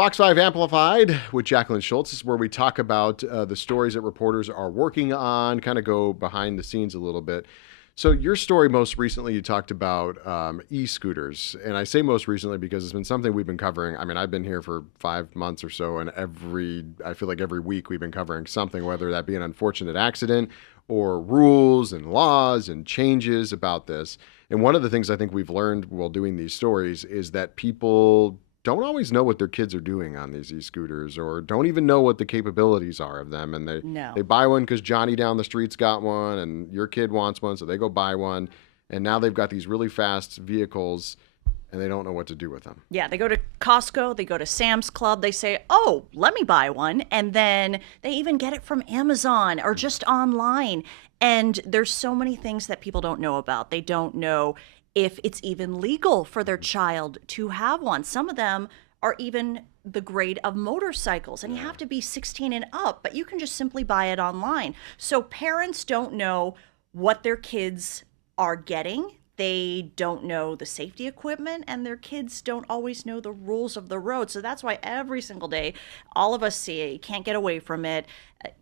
Fox 5 Amplified with Jacqueline Schultz. This is where we talk about the stories that reporters are working on, kind of go behind the scenes a little bit. So your story most recently, you talked about e-scooters. And I say most recently because it's been something we've been covering. I mean, I've been here for 5 months or so, and I feel like every week we've been covering something, whether that be an unfortunate accident or rules and laws and changes about this. And one of the things I think we've learned while doing these stories is that people don't always know what their kids are doing on these e-scooters, or don't even know what the capabilities are of them. And they No. buy one because Johnny down the street's got one and your kid wants one, so they go buy one. And now they've got these really fast vehicles and they don't know what to do with them. Yeah, they go to Costco, they go to Sam's Club, they say, oh, let me buy one. And then they even get it from Amazon or just online. And there's so many things that people don't know about. They don't know if it's even legal for their child to have one. Some of them are even the grade of motorcycles, and you have to be 16 and up, but you can just simply buy it online. So parents don't know what their kids are getting. They don't know the safety equipment, and their kids don't always know the rules of the road. So that's why every single day, all of us see it. You can't get away from it.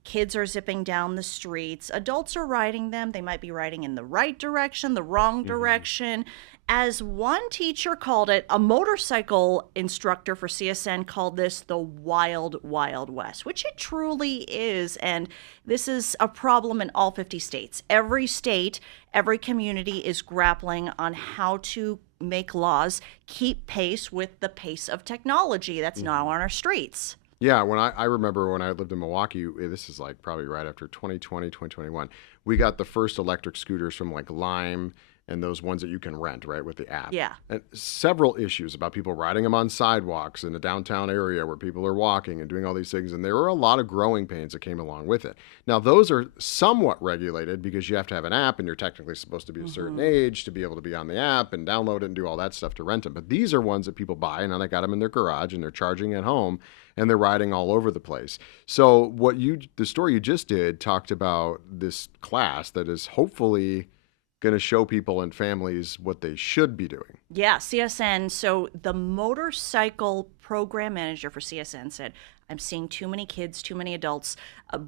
Kids are zipping down the streets. Adults are riding them. They might be riding in the right direction, the wrong direction. As one teacher called it, a motorcycle instructor for CSN called this the wild, wild west, which it truly is. And this is a problem in all 50 states. Every state, every community is grappling on how to make laws keep pace with the pace of technology that's now on our streets. Yeah, when I remember when I lived in Milwaukee, this is like probably right after 2020, 2021, we got the first electric scooters from like Lime and those ones that you can rent, right, with the app. Yeah. And several issues about people riding them on sidewalks in the downtown area where people are walking and doing all these things. And there were a lot of growing pains that came along with it. Now, those are somewhat regulated because you have to have an app and you're technically supposed to be a certain age to be able to be on the app and download it and do all that stuff to rent them. But these are ones that people buy, and now they got them in their garage and they're charging at home and they're riding all over the place. So the story you just did talked about this class that is hopefully going to show people and families what they should be doing. Yeah, CSN. So the motorcycle program manager for CSN said, I'm seeing too many kids, too many adults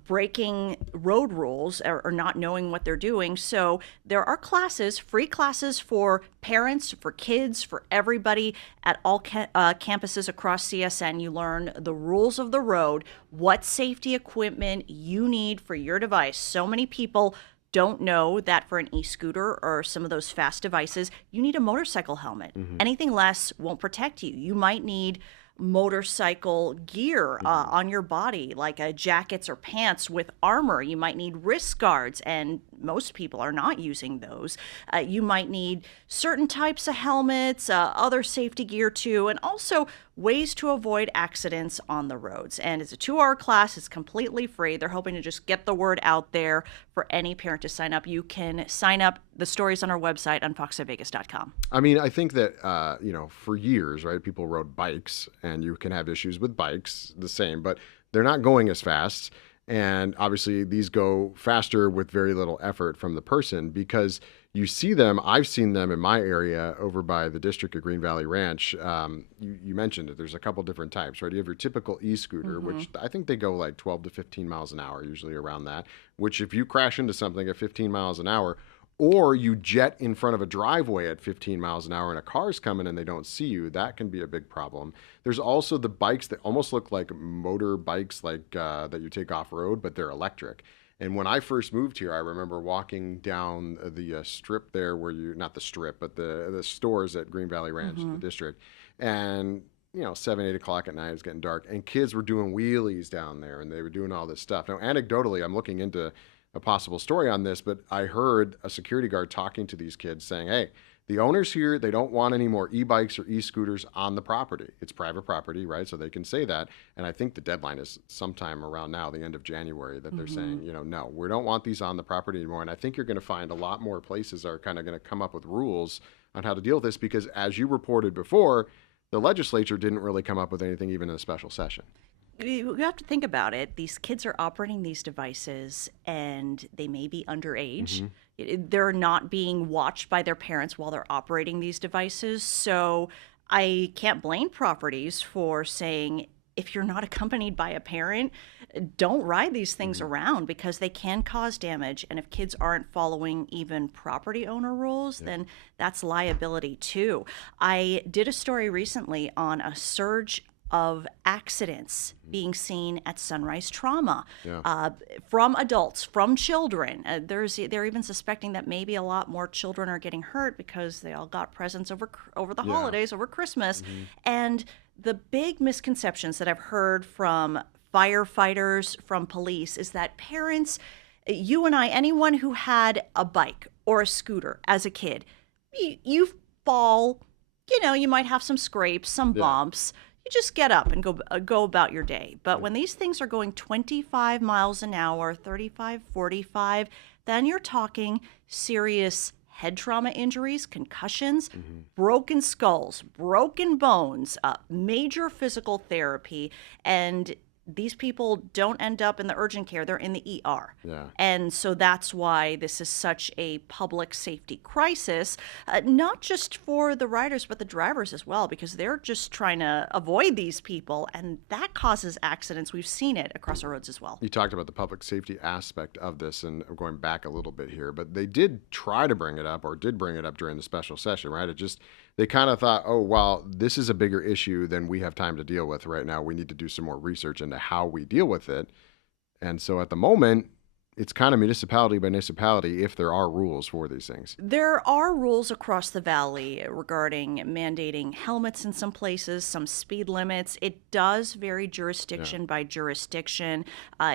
breaking road rules or not knowing what they're doing. So there are classes, free classes for parents, for kids, for everybody at all campuses across CSN. You learn the rules of the road, what safety equipment you need for your device. So many people don't know that for an e-scooter or some of those fast devices, you need a motorcycle helmet. Anything less won't protect you. You might need motorcycle gear on your body, like jackets or pants with armor. You might need wrist guards, and most people are not using those. You might need certain types of helmets, other safety gear too, and also ways to avoid accidents on the roads. And it's a 2-hour class. It's completely free. They're hoping to just get the word out there for any parent to sign up. You can sign up. The story's on our website on fox5vegas.com. I mean, I think that, for years, right, people rode bikes, and you can have issues with bikes the same, but they're not going as fast. And obviously, these go faster with very little effort from the person because you see them. I've seen them in my area over by the district at Green Valley Ranch. You mentioned it. There's a couple different types, right? You have your typical e-scooter, which I think they go like 12 to 15 miles an hour, usually around that, which if you crash into something at 15 miles an hour, or you jet in front of a driveway at 15 miles an hour and a car's coming and they don't see you, that can be a big problem. There's also the bikes that almost look like motor bikes, like that you take off-road, but they're electric. And when I first moved here, I remember walking down the strip there where not the strip, but the stores at Green Valley Ranch, the district. And 7, 8 o'clock at night, it's getting dark, and kids were doing wheelies down there and they were doing all this stuff. Now, anecdotally, I'm looking into a possible story on this, but I heard a security guard talking to these kids saying, hey, the owners here, they don't want any more e-bikes or e-scooters on the property. It's private property, right? So they can say that. And I think the deadline is sometime around now, the end of January, that they're saying, no, we don't want these on the property anymore. And I think you're going to find a lot more places are kind of going to come up with rules on how to deal with this because, as you reported before, the legislature didn't really come up with anything even in a special session. You have to think about it. These kids are operating these devices and they may be underage. They're not being watched by their parents while they're operating these devices. So I can't blame properties for saying if you're not accompanied by a parent, don't ride these things Mhm. around because they can cause damage. And if kids aren't following even property owner rules, Yeah. then that's liability too. I did a story recently on a surge of accidents being seen at Sunrise Trauma Yeah. from adults, from children. They're even suspecting that maybe a lot more children are getting hurt because they all got presents over the Yeah. holidays, over Christmas, Mhm. and the big misconceptions that I've heard from firefighters, from police, is that parents, you and I, anyone who had a bike or a scooter as a kid, you fall, you might have some scrapes, some Yeah. bumps. You just get up and go about your day. But when these things are going 25 miles an hour, 35, 45, then you're talking serious head trauma injuries, concussions, Mhm. broken skulls, broken bones, major physical therapy, and these people don't end up in the urgent care, they're in the ER. Yeah. And so that's why this is such a public safety crisis, not just for the riders, but the drivers as well, because they're just trying to avoid these people, and that causes accidents. We've seen it across our roads as well. You talked about the public safety aspect of this, and I'm going back a little bit here, but they did try to bring it up, or did bring it up during the special session, right? They kind of thought, oh, well, this is a bigger issue than we have time to deal with right now. We need to do some more research into how we deal with it. And so at the moment, it's kind of municipality by municipality if there are rules for these things. There are rules across the valley regarding mandating helmets in some places, some speed limits. It does vary jurisdiction by jurisdiction.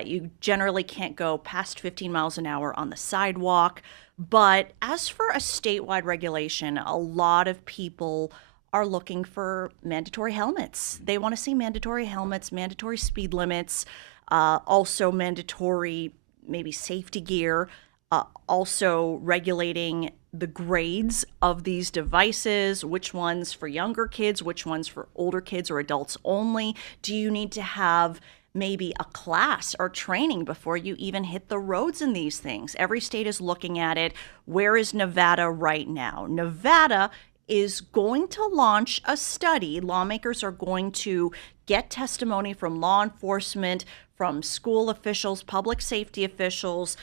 You generally can't go past 15 miles an hour on the sidewalk. But as for a statewide regulation, a lot of people are looking for mandatory helmets. They want to see mandatory helmets, mandatory speed limits, also mandatory maybe safety gear, also regulating the grades of these devices, which ones for younger kids, which ones for older kids or adults only. Do you need to have maybe a class or training before you even hit the roads in these things? Every state is looking at it. Where is Nevada right now? Nevada is going to launch a study. Lawmakers are going to get testimony from law enforcement, from school officials, public safety officials,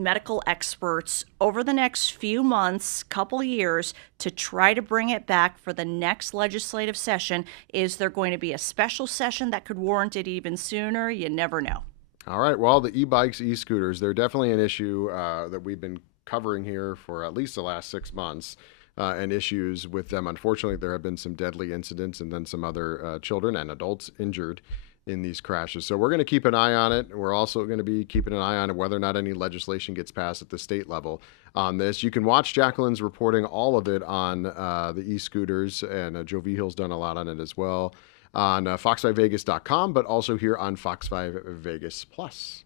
medical experts over the next few months, couple years, to try to bring it back for the next legislative session. Is there going to be a special session that could warrant it even sooner? You never know. All right. Well, the e-bikes, e-scooters, they're definitely an issue that we've been covering here for at least the last 6 months. And issues with them. Unfortunately, there have been some deadly incidents and then some other children and adults injured in these crashes. So we're going to keep an eye on it. We're also going to be keeping an eye on whether or not any legislation gets passed at the state level on this. You can watch Jacqueline's reporting all of it on the e-scooters, and Joe Vihill's done a lot on it as well on fox5vegas.com, but also here on Fox 5 Vegas Plus.